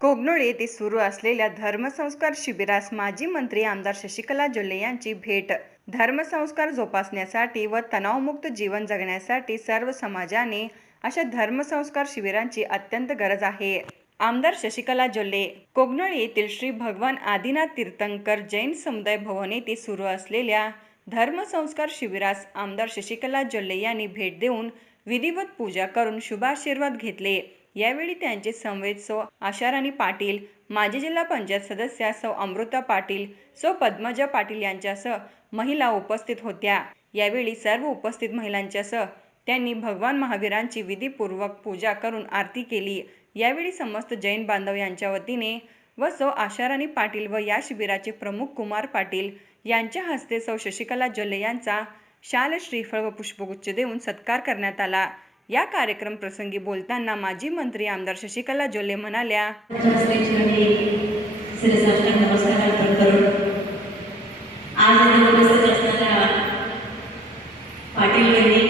कोगनोळ येथे सुरू असलेल्या धर्मसंस्कार शिबिरास माजी मंत्री आमदार शशिकला जोल्ले यांची भेट. धर्मसंस्कार जोपासण्यासाठी व तणावमुक्त जीवन जगण्यासाठी सर्व समाजाने अशा धर्मसंस्कार शिबिरांची अत्यंत गरज आहे. आमदार शशिकला जोल्ले कोगनोळ येथील श्री भगवान आदिनाथ तीर्थंकर जैन समुदाय भवन येथे सुरू असलेल्या धर्मसंस्कार शिबिरास आमदार शशिकला जोल्ले यांनी भेट देऊन विधिवत पूजा करून शुभाशीर्वाद घेतले. यावेळी त्यांचे संवेद सौ आशाराणी पाटील माजी जिल्हा पंचायत सदस्या सौ अमृता पाटील सौ पद्मजा पाटील यांच्यासह महिला उपस्थित होत्या. यावेळी सर्व उपस्थित महिलांच्यासह त्यांनी भगवान महावीरांची विधीपूर्वक पूजा करून आरती केली. यावेळी समस्त जैन बांधव यांच्या वतीने व सौ आशाराणी पाटील व या शिबिराचे प्रमुख कुमार पाटील यांच्या हस्ते सौ शशिकला जोल्ले यांचा शाल श्रीफळ व पुष्पगुच्छ देऊन सत्कार करण्यात आला. या कार्यक्रम प्रसंगी बोलताना माजी मंत्री आमदार शशिकला जोले म्हणाल्या पाटील यांनी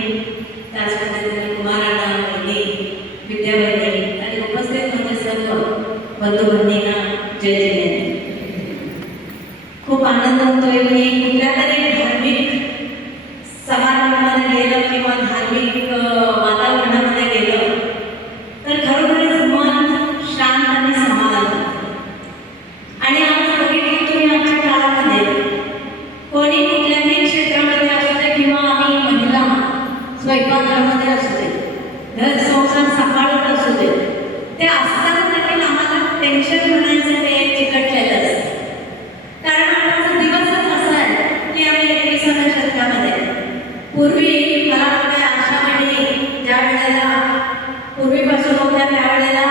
कुमारांना आणि उपस्थित म्हणजे सर्व बंधू जय जय खूप आनंद होतोय की कुठल्या तरी धार्मिक समारंभामध्ये गेलं किंवा धार्मिक स्वयंपाकघरामध्ये असू दे घर संसार सांभाळत असू दे ते असताना देखील आम्हाला टेन्शन म्हणायचं हे चिकटलेलं असतं. कारण आमचा दिवसच असा आहे की आम्ही एकविसाव्या शतकामध्ये पूर्वी मला वाटतं आशा आणि ज्या वेळेला पूर्वीपासून होत्या त्यावेळेला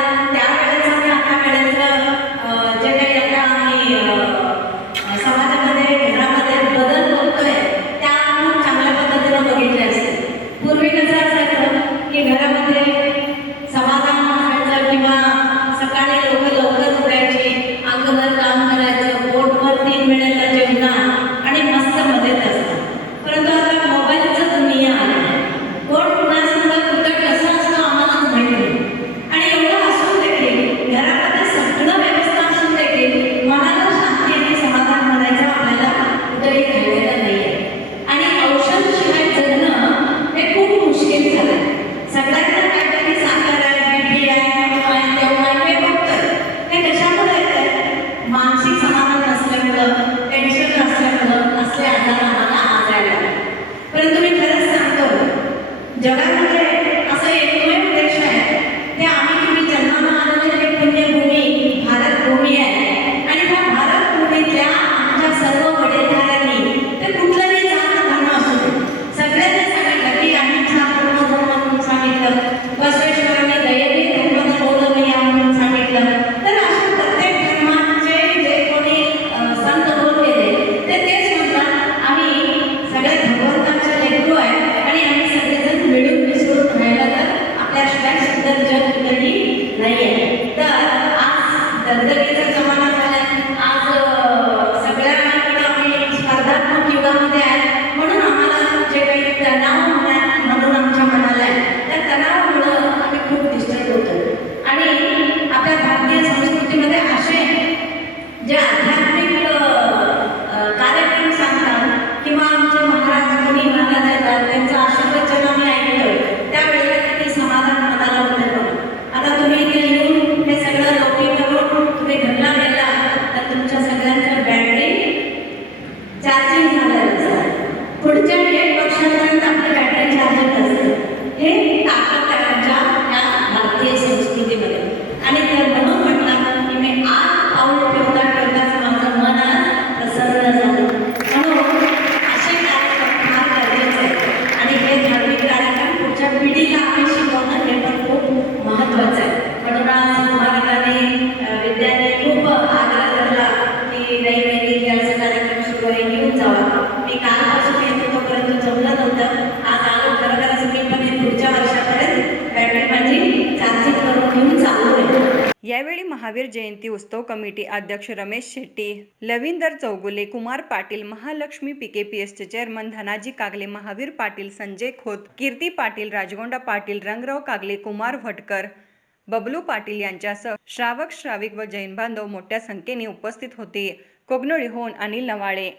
llorando महावीर जयंती उत्सव कमिटी अध्यक्ष रमेश शेट्टी लविंदर चौगुले कुमार पाटील महालक्ष्मी पिके पी एसचे चेअरमन धनाजी कागले महावीर पाटील संजय खोत कीर्ती पाटील राजगोंडा पाटील रंगराव कागले कुमार भटकर बबलू पाटील यांच्यासह श्रावक श्राविक व जैन बांधव मोठ्या संख्येने उपस्थित होते. कोगनोळीहून अनिल नवाळे.